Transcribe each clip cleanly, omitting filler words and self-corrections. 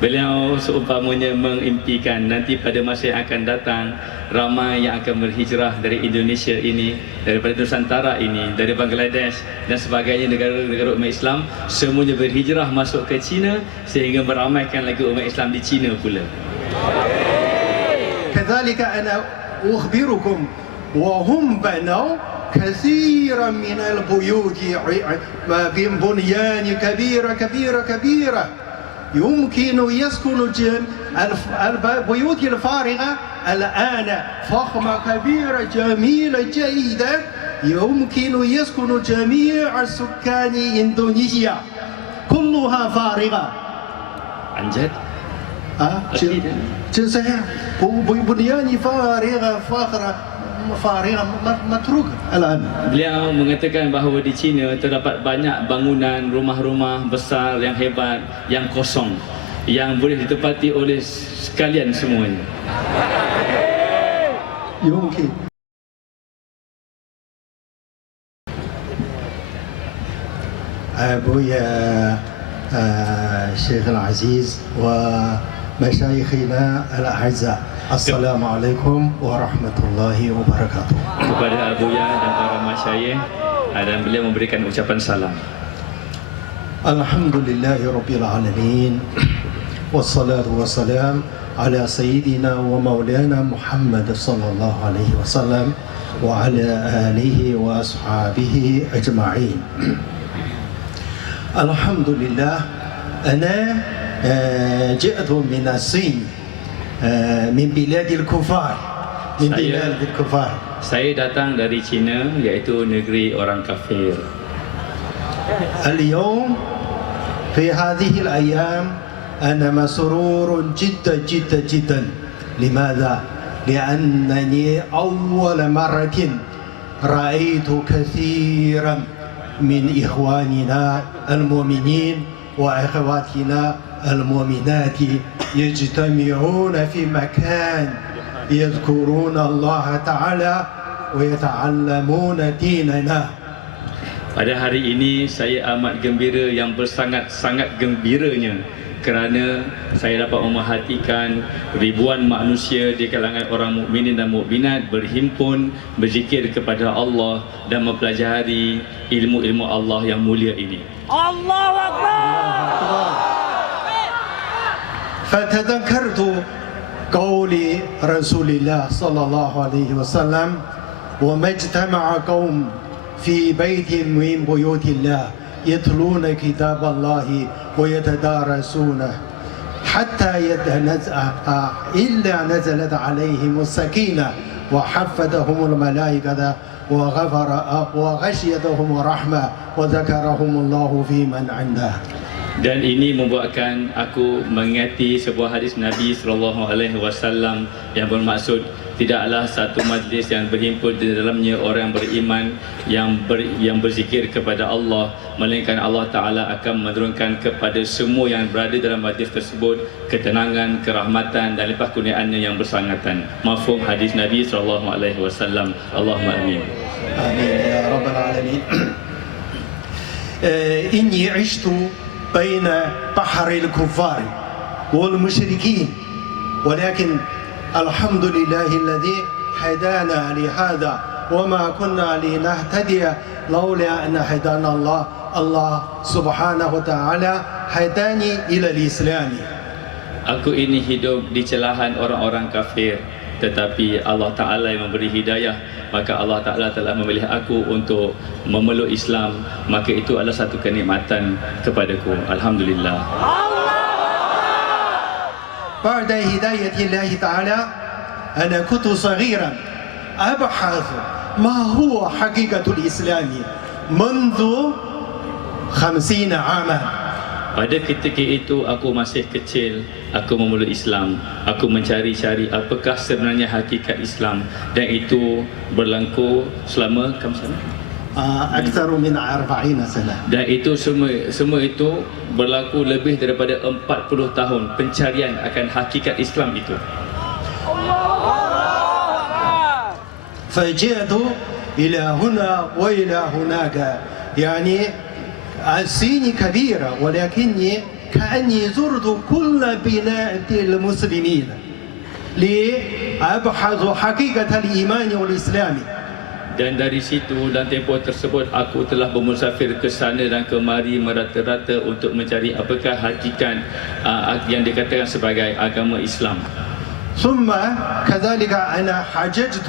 Beliau seumpamanya mengimpikan nanti pada masa yang akan datang ramai yang akan berhijrah dari Indonesia ini, daripada Nusantara ini, dari Bangladesh dan sebagainya, negara-negara umat Islam, semuanya berhijrah masuk ke China sehingga meramaikan lagi umat Islam di China pula. كذلك أنا أخبركم وهم بنوا كثيرا من البيوت بنيان كبيرة كبيرة كبيرة يمكن يسكن البيوت الفارغة الآن فخمة كبيرة جميلة جيدة يمكن يسكن جميع سكان إندونيسيا كلها فارغة. Anjad? صحيح بنيان فارغة فارغة متروكة الآن. Beliau mengatakan bahawa di China terdapat banyak bangunan rumah-rumah besar yang hebat yang kosong yang boleh ditempati oleh sekalian semuanya. يمكن. أبويا الشيخ العزيز ومشايخنا الأعزاء السلام عليكم ورحمة الله وبركاته. Kepada Abuya dan para masyayikh, dan beliau memberikan ucapan salam. الحمد لله رب العالمين والصلاة والسلام على سيدنا ومولانا محمد صلى الله عليه وسلم وعلى آله وأصحابه أجمعين. الحمد لله أنا جئت من الصين من بلاد الكفار من بلاد الكفار. Saya datang dari China, iaitu negeri orang kafir. اليوم في هذه الأيام أنا مسرور جدا جدا جدا. لماذا؟ لأنني أول مرة رأيت كثيرا من إخواننا المؤمنين وأخواتنا المؤمنات يجتمعون في مكان يذكرون الله تعالى ويتعلمون ديننا. Pada hari ini saya amat gembira, yang bersangat-sangat gembiranya kerana saya dapat memerhatikan ribuan manusia di kalangan orang mukminin dan mukminat berhimpun berzikir kepada Allah dan mempelajari ilmu-ilmu Allah yang mulia ini. Allahu Akbar. فتذكرت قول رسول الله صلى الله عليه وسلم وما اجتمع قوم في بيت من بيوت الله يتلون كتاب الله ويتدارسونه حتى إلا نزلت عليهم السكينة وحفتهم الملائكة وغشيتهم الرحمة وذكرهم الله في من عنده. Dan ini membuatkan aku mengingati sebuah hadis Nabi SAW yang bermaksud tidaklah satu majlis yang berhimpun di dalamnya orang beriman yang berzikir kepada Allah, melainkan Allah Ta'ala akan menurunkan kepada semua yang berada dalam majlis tersebut ketenangan, kerahmatan dan limpah kurniaannya yang bersangatan. Mafhum hadis Nabi SAW. Allahumma amin. آمين يا رب العالمين. إني عشت بين بحر الكفار والمشركين ولكن الحمد لله الذي هدانا لهذا وما كنا لنهتدي لولا أن هدانا الله. الله سبحانه وتعالى هداني إلى الإسلام. Aku ini hidup di celahan orang-orang kafir, tetapi Allah Ta'ala yang memberi hidayah, maka Allah Ta'ala telah memilih aku untuk memeluk Islam, maka itu adalah satu kenikmatan kepadaku. Alhamdulillah. بعد هداية الله تعالى أنا كنت صغيرا أبحث ما هو حقيقة الإسلام منذ 50 عاما. Pada ketika itu aku masih kecil, aku memeluk Islam. Aku mencari-cari apakah sebenarnya hakikat Islam, dan itu berlaku selama أكثر من 40 سنة. Dan itu semua itu berlaku lebih daripada 40 tahun pencarian akan hakikat Islam itu. فجئت إلى هنا وإلى هناك يعني الصين كبيرة ولكني كأني زرت كل بلاد المسلمين لأبحث حقيقة الإيمان والإسلام. Dan dari situ dan tempoh tersebut aku telah bermusafir ke sana dan kemari merata-rata untuk mencari apakah hakikat yang dikatakan sebagai agama Islam. ثم كذلك أنا حججت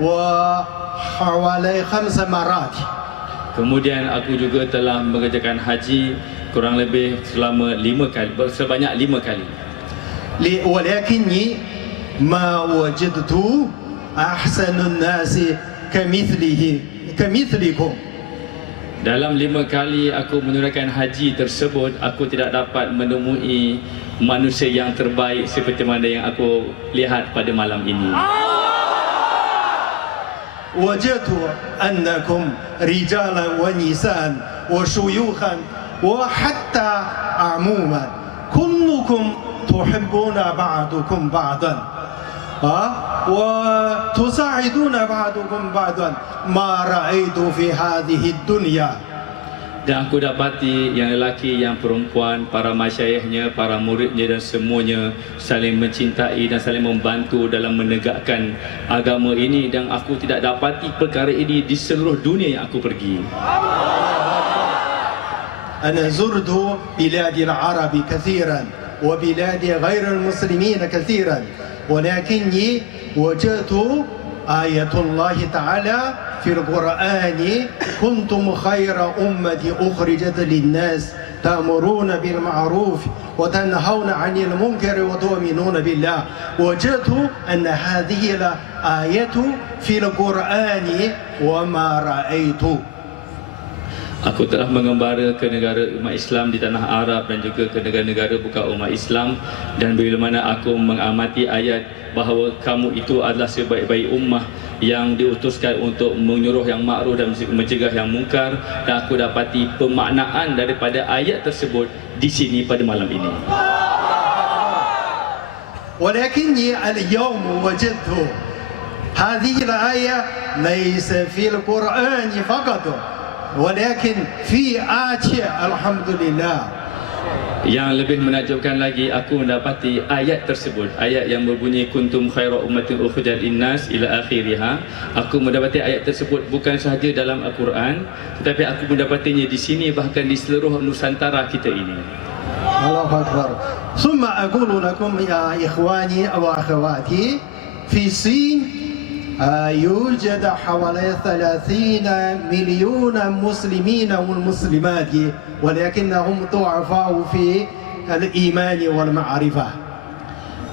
وحوالي 5 مرات. Kemudian aku juga telah mengerjakan haji kurang lebih sebanyak 5 kali. ولكني ما وجدت أحسن الناس كمثلكم. Dalam 5 kali aku menunaikan haji tersebut, aku tidak dapat menemui manusia yang terbaik seperti mana yang aku lihat pada malam ini. وجدت أنكم رجالا ونساء وشيوخا وحتى عموما كلكم تحبون بعضكم بعضا وتساعدون بعضكم بعضا ما رأيت في هذه الدنيا. Dan aku dapati yang lelaki, yang perempuan, para masyayikhnya, para muridnya dan semuanya saling mencintai dan saling membantu dalam menegakkan agama ini, dan aku tidak dapati perkara ini di seluruh dunia yang aku pergi. أنا زرت بلاد العرب كثيرا وبلاد غير المسلمين كثيرا ولكني وجدت آية الله تعالى في القرآن كنتم خير أمة أخرجت للناس تأمرون بالمعروف وتنهون عن المنكر وتؤمنون بالله. وجدت أن هذه الآية في القرآن وما رأيت. Aku telah mengembara ke negara umat Islam di tanah Arab dan juga ke negara-negara bukan umat Islam, dan bila mana aku mengamati ayat bahawa kamu itu adalah sebaik-baik ummah yang diutuskan untuk menyuruh yang makruf dan mencegah yang mungkar, dan aku dapati pemaknaan daripada ayat tersebut di sini pada malam ini. ولكني اليوم وجدت هذه الآية ليس في القرآن فقط ولكن في آية الحمد لله. Yang lebih menakjubkan lagi, aku mendapati ayat tersebut, ayat yang berbunyi kuntum khaira ummatin ukhrijat linnas ila akhiriha. Aku mendapati ayat tersebut bukan sahaja dalam Al-Quran, tetapi aku mendapatinya di sini, bahkan di seluruh Nusantara kita ini. الله أكبر. ثم أقول لكم يا إخواني وأخواتي في الصين يوجد حوالي 30 مليون مسلمين والمسلمات ولكنهم ضعفاء في الإيمان والمعرفة.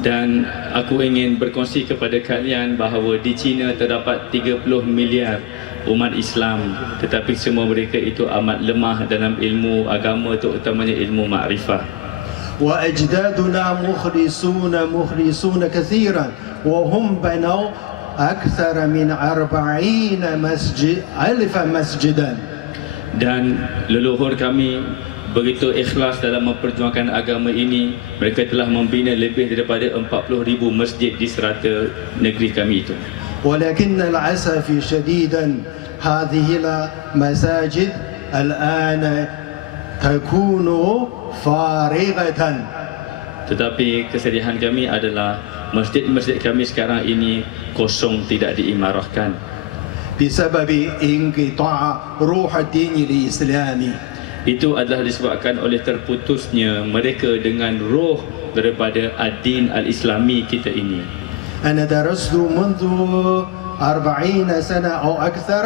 Dan aku ingin berkongsi kepada kalian bahawa di China terdapat 30 miliar umat Islam, tetapi semua mereka itu amat lemah dalam ilmu agama, terutamanya ilmu makrifah. وأجدادنا مخلصون كثيرا وهم بنوا أكثر من 40,000 مسجدا. Dan leluhur kami begitu ikhlas dalam memperjuangkan agama ini. Mereka telah membina lebih daripada 40,000 masjid di serata negeri kami itu. ولكن الأسف شديدا هذه المساجد الآن تكون فارغة. Tetapi kesedihan kami adalah masjid-masjid kami sekarang ini kosong, tidak diimarahkan. بسبب انقطاع روح الدين الإسلامي. Itu adalah disebabkan oleh terputusnya mereka dengan roh daripada ad-din al-Islami kita ini. أنا درست منذ 40 سنة أو أكثر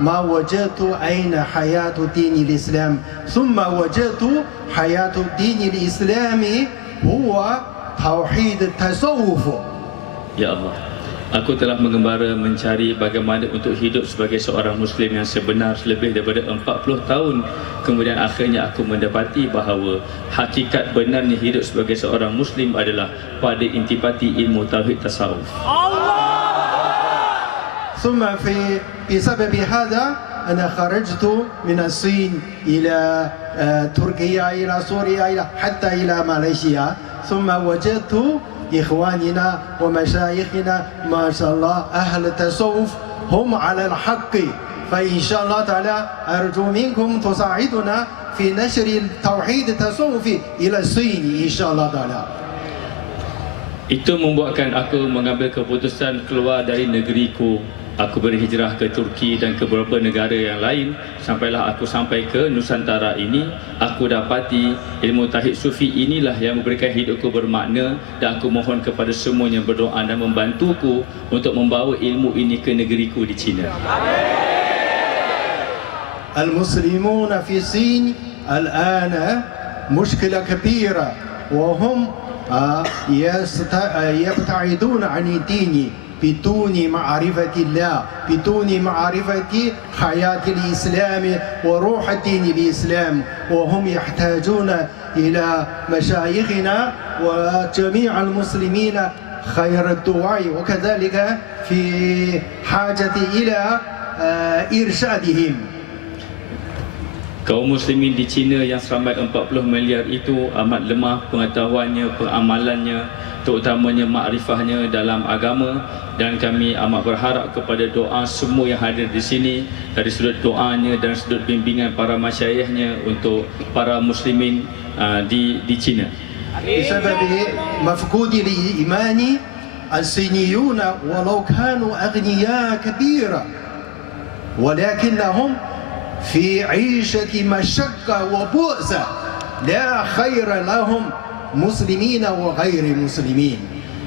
ما وجدت أين حياة دين الإسلام، ثم وجدت حياة الدين الإسلامي هو توحيد التصوف. Ya Allah, aku telah mengembara mencari bagaimana untuk hidup sebagai seorang Muslim yang sebenar lebih daripada 40 tahun. Kemudian akhirnya aku mendapati bahawa hakikat benarnya hidup sebagai seorang Muslim adalah pada intipati ilmu tauhid tasawuf. ثم بسبب هذا أنا خرجت من الصين إلى تركيا إلى سوريا حتى إلى ماليزيا، ثم وجدت إخواننا ومشايخنا ما شاء الله أهل التصوف هم على الحق، فإن شاء الله تعالى أرجو منكم تساعدنا في نشر التوحيد التصوفي إلى الصين إن شاء الله تعالى. Itu membuatkan aku mengambil keputusan keluar dari negeriku. Aku berhijrah ke Turki dan ke beberapa negara yang lain. Sampailah aku sampai ke Nusantara ini. Aku dapati ilmu tauhid sufi inilah yang memberikan hidupku bermakna. Dan aku mohon kepada semuanya berdoa dan membantuku untuk membawa ilmu ini ke negeriku di China. المسلمون في الصين الآن مشكلة كبيرة وهم يبتعدون عن الدين بدون معرفة الله، بدون معرفة حياة الإسلام وروح الدين الإسلام، وهم يحتاجون إلى مشايخنا وجميع المسلمين خير الدعاء، وكذلك في حاجة إلى إرشادهم. Kaum muslimin di China yang seramai 40 miliar itu amat lemah pengetahuannya, pengamalannya, terutamanya makrifahnya dalam agama, dan kami amat berharap kepada doa semua yang hadir di sini dari sudut doanya dan sudut bimbingan para masyayikhnya untuk para muslimin di China. بسبب مفقود الإيمان الصينيون ولو كانوا أغنياء كبيرة ولكنهم في عيشة مشقة وبؤس لا خير لهم مسلمين وغير مسلمين.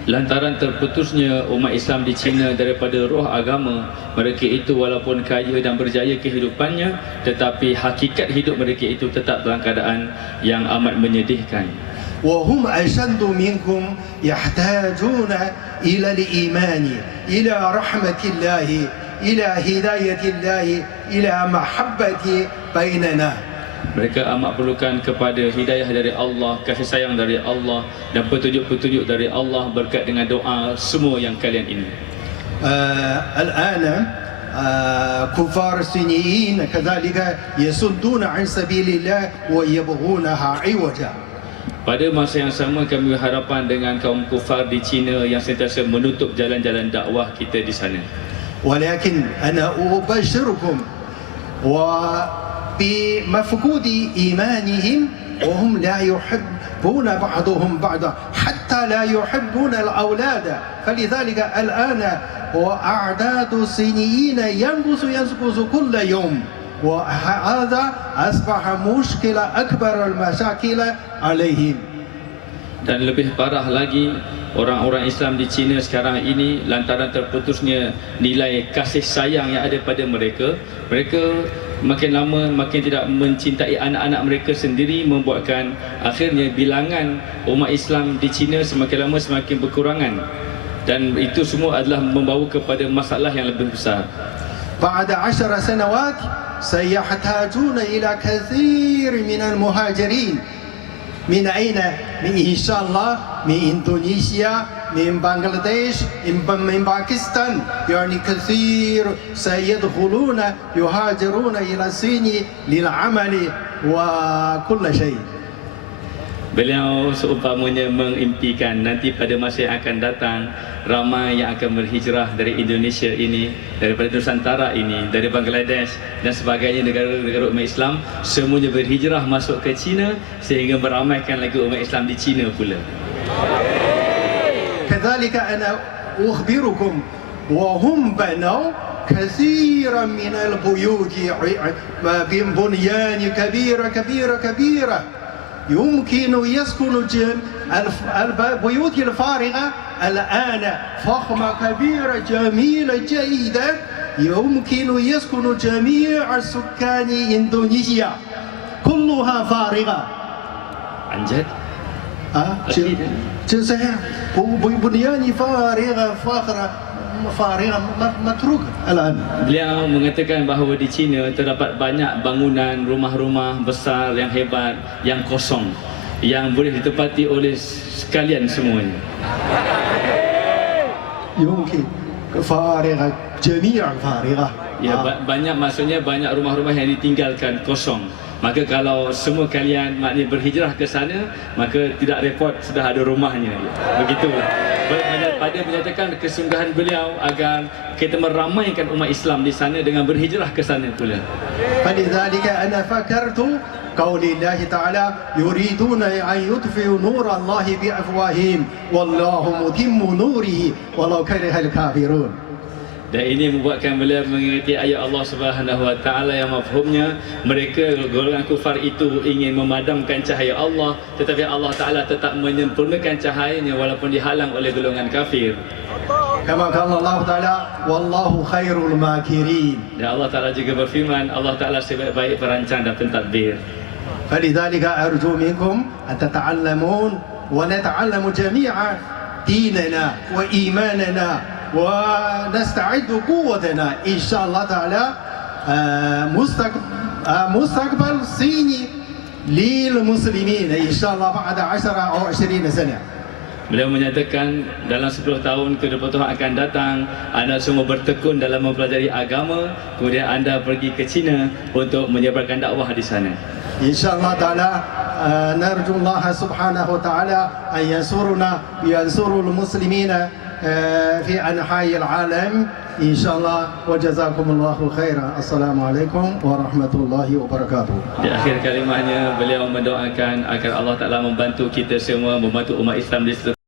Lantaran terputusnya umat Islam di China daripada roh agama, mereka itu walaupun kaya dan berjaya kehidupannya, tetapi hakikat hidup mereka itu tetap dalam keadaan yang amat menyedihkan. وهم أشد منكم يحتاجون إلى الإيمان، إلى رحمة الله، إلى هداية الله، إلى محبة بيننا. Mereka amat perlukan kepada hidayah dari Allah, kasih sayang dari Allah dan petunjuk-petunjuk dari Allah berkat dengan doa semua yang kalian ini. الآن كفار الصينيين كذلك يصدون عن سبيل الله ويبغونها عوجا. Pada masa yang sama kami berhadapan dengan kaum kufar di China yang sentiasa menutup jalan-jalan dakwah kita di sana. ولكن أنا أبشركم وبمفقود إيمانهم وهم لا يحبون بعضهم بعضا حتى لا يحبون الأولاد، فلذلك الآن وأعداد الصينيين ينقص كل يوم، وهذا أصبح مشكلة أكبر المشاكل عليهم. Dan lebih parah lagi, orang-orang Islam di China sekarang ini lantaran terputusnya nilai kasih sayang yang ada pada mereka, mereka makin lama makin tidak mencintai anak-anak mereka sendiri, membuatkan akhirnya bilangan umat Islam di China semakin lama semakin berkurangan, dan itu semua adalah membawa kepada masalah yang lebih besar. بعد 10 سنوات سيحتاجون إلى كثير من المهاجرين. من أين؟ إن شاء الله من إندونيسيا، من بنغلاديش، من باكستان، يعني كثير سيدخلون يهاجرون إلى الصين للعمل وكل شيء. Beliau seumpamanya mengimpikan nanti pada masa yang akan datang ramai yang akan berhijrah dari Indonesia ini, daripada Nusantara ini, dari Bangladesh dan sebagainya, negara-negara umat Islam, semuanya berhijrah masuk ke China sehingga meramaikan lagi umat Islam di China pula. كذلك أنا أخبركم وهم بنوا كثيرا من البيوت بنيان كبيرة كبيرة كبيرة يمكن يسكن البيوت الفارغة الآن فخمة كبيرة جميلة جيدة يمكن يسكن جميع سكان إندونيسيا كلها فارغة. Anjad? جزائر بنيان فارغة فارغة متروكة الآن. Beliau mengatakan bahawa di China terdapat banyak bangunan rumah-rumah besar yang hebat yang kosong yang boleh ditempati oleh sekalian semuanya. يمكن فارغة جميع فارغة. Ya, banyak, maksudnya banyak rumah-rumah yang ditinggalkan kosong. Maka kalau semua kalian maknanya berhijrah ke sana, maka tidak repot, sudah ada rumahnya. Begitulah. Pada menyatakan kesungguhan beliau agar kita meramaikan umat Islam di sana dengan berhijrah ke sana pula. فلذلك أنا فكرت قول الله تعالى يريدون أن يطفئوا نور الله بأفواههم والله متم نوره ولو كره الكافرون. Dan ini membuatkan beliau mengerti ayat Allah Subhanahu Wa Taala yang mafhumnya mereka golongan kufar itu ingin memadamkan cahaya Allah, tetapi Allah Taala tetap menyempurnakan cahayanya walaupun dihalang oleh golongan kafir. كما قال الله تعالى والله خير الماكرين. Dan Allah Taala juga berfirman, Allah Taala sebaik-baik perancang dan pentadbir. فلذلك أرجو منكم أن تتعلمون ونتعلم جميعا ديننا وإيماننا ونستعد قوتنا إن شاء الله تعالى مستقبل صيني للمسلمين إن شاء الله بعد 10 أو 20 سنة. Beliau menyatakan dalam 10 tahun ke depan Tuhan akan datang, anda semua bertekun dalam mempelajari agama, kemudian anda pergi ke China untuk menyebarkan dakwah di sana. إن شاء الله تعالى نرجو الله سبحانه وتعالى أن ينصرنا وينصر المسلمين في أنحاء العالم إن شاء الله وجزاكم الله خيرا. السلام عليكم ورحمة الله وبركاته. Di akhir kalimahnya beliau mendoakan agar Allah Taala membantu kita semua, membantu umat Islam di seluruh